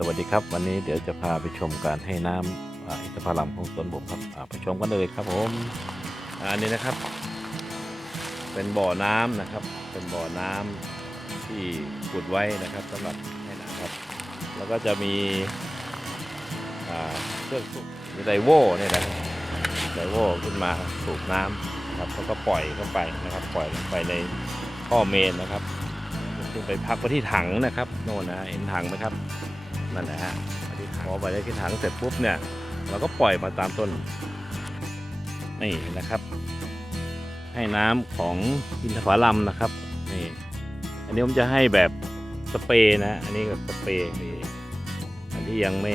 สวัสดีครับ วันนี้เดี๋ยวจะพาไปชมการให้น้ำอ่าอินทผลัมของสวนผมครับไปชมกันเลยครับผมอันนี้นะครับ เป็นบ่อน้ำนะครับ เป็นบ่อน้ำที่ขุดไว้นะครับสำหรับให้น้ำครับ แล้วก็จะมีเครื่องสูบมีไดโว่เนี่ยนะไดโว่ขึ้นมาสูบน้ำครับแล้วก็ปล่อยลงไปนะครับ ปล่อยลงไปในท่อเมนนะครับขึ้นไปพักไว้ที่ถังนะครับโน่นนะเห็นถังไหมครับ นั่นแหละฮะที่ถังพอไปได้ที่ถังเสร็จปุ๊บเนี่ย เราก็ปล่อยมาตามต้น นี่นะครับ ให้น้ำของอินทผลัมนะครับนี่อันนี้ผมจะให้แบบสเปรย์นะ อันนี้แบบสเปรย์อันที่ยังไม่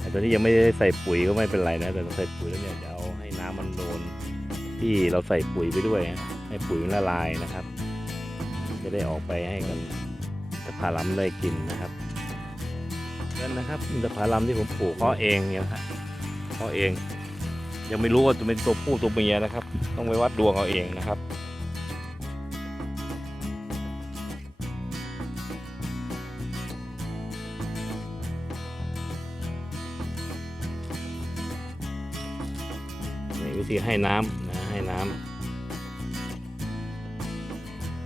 อันตัวนี้ยังไม่ได้ใส่ปุ๋ยก็ไม่เป็นไรนะแต่เราใส่ปุ๋ยแล้วเนี่ยจะเอาให้น้ำมันโดนที่เราใส่ปุ๋ยไปด้วยฮะให้ปุ๋ยมันละลายนะครับ จะได้ออกไปให้กับอินทผลัมได้กินนะครับ นั่นนะครับอินทผลัมที่ผมปลูกเพาะเองเนี่ยนะฮะเพาะเอง ยังไม่รู้ว่าจะเป็นตัวผู้ตัวเมียนะครับ ต้องไปวัดดวงเอาเองนะครับนี่วิธีให้น้ำนะให้น้ำ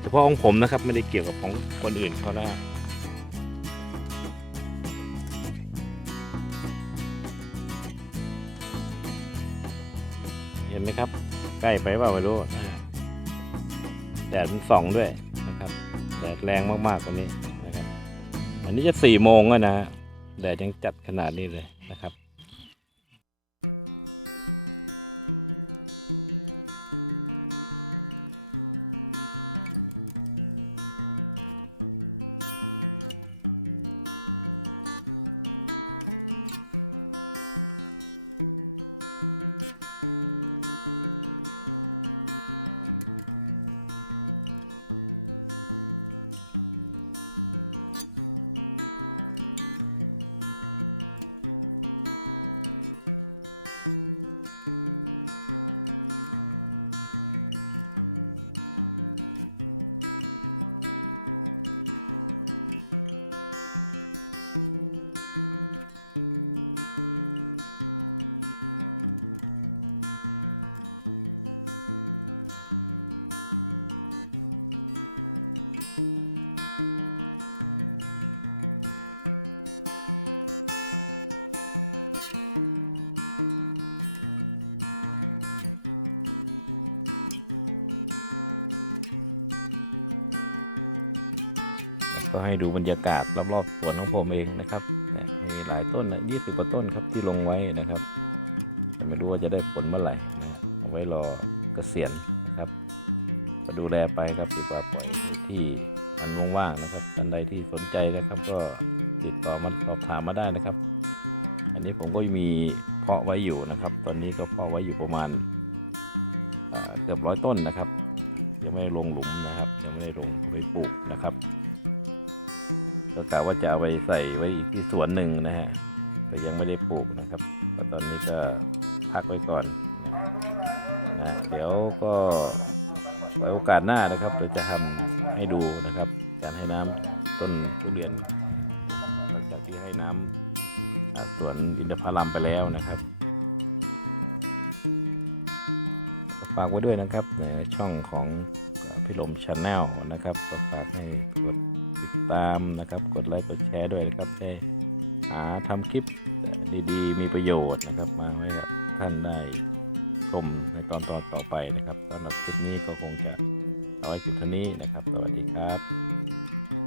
เฉพาะของผมนะครับ ไม่ได้เกี่ยวกับของคนอื่นเขานะ นไหมครับ ใกล้ไปเปล่าไม่รู้แดดมันส่องด้วยนะครับแดดแรงมากๆกว่านี้นะครับ อันนี้จะสี่โมงแล้วนะแดดยังจัดขนาดนี้เลยนะครับ ให้ดูบรรยากาศรอบๆสวนของผมเองนะครับมีหลายต้นนะยี่สิบกว่าต้นครับที่ลงไว้นะครับไม่รู้ว่าจะได้ผลเมื่อไหร่เอาไว้รอเกษียณครับ มาดูแลไปครับดีกว่าปล่อยที่มันว่างๆนะครับท่านใดที่สนใจนะครับ ก็ติดต่อมาสอบถามมาได้นะครับ อันนี้ผมก็มีเพาะไว้อยู่นะครับ ตอนนี้ก็เพาะไว้อยู่ประมาณเกือบร้อยต้นนะครับยังไม่ลงหลุมนะ ก็กะว่าจะเอาไปใส่ไว้ที่สวนหนึ่งนะฮะแต่ยังไม่ได้ปลูกนะครับตอนนี้ก็พักไว้ก่อนนะเดี๋ยวก็ไว้โอกาสหน้านะครับเดี๋ยวจะทำให้ดูนะครับ การให้น้ำต้นทุเรียนหลังจากที่ให้น้ำอ่าสวนอินทผลัมไปแล้วนะครับฝากไว้ด้วยนะครับในช่องของพี่หลมชาแนลนะครับฝากให้ก ตามนะครับ กดไลค์กดแชร์ด้วยนะครับให้หาทำคลิปดีๆ มีประโยชน์นะครับ มาไว้กับท่านได้ชมในตอนต่อๆไปนะครับสำหรับคลิปนี้ก็คงจะเอาไว้จุดเท่านี้นะครับ สวัสดีครับ